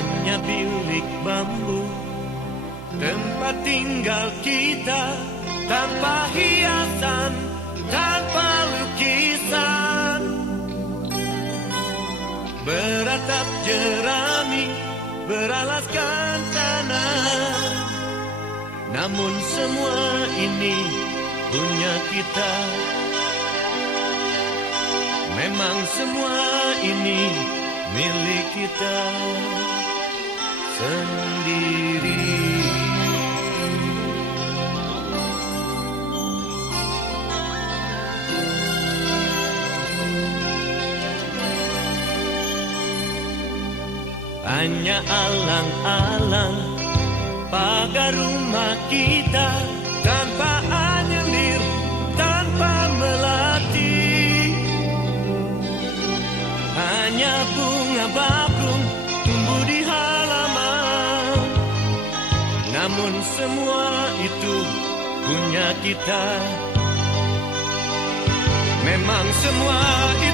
hanya bilik bambu, tempat tinggal kita, tanpa hiasan, tanpa lukisan. Beratap jerami, beralaskan tanah, namun semua ini punya kita. Memang semua ini milik kita sendiri. Hanya alang-alang pagar rumah kita, tanpa anyelir, tanpa melati. Hanya bunga bakung tumbuh di halaman, namun semua itu punya kita. Memang semua itu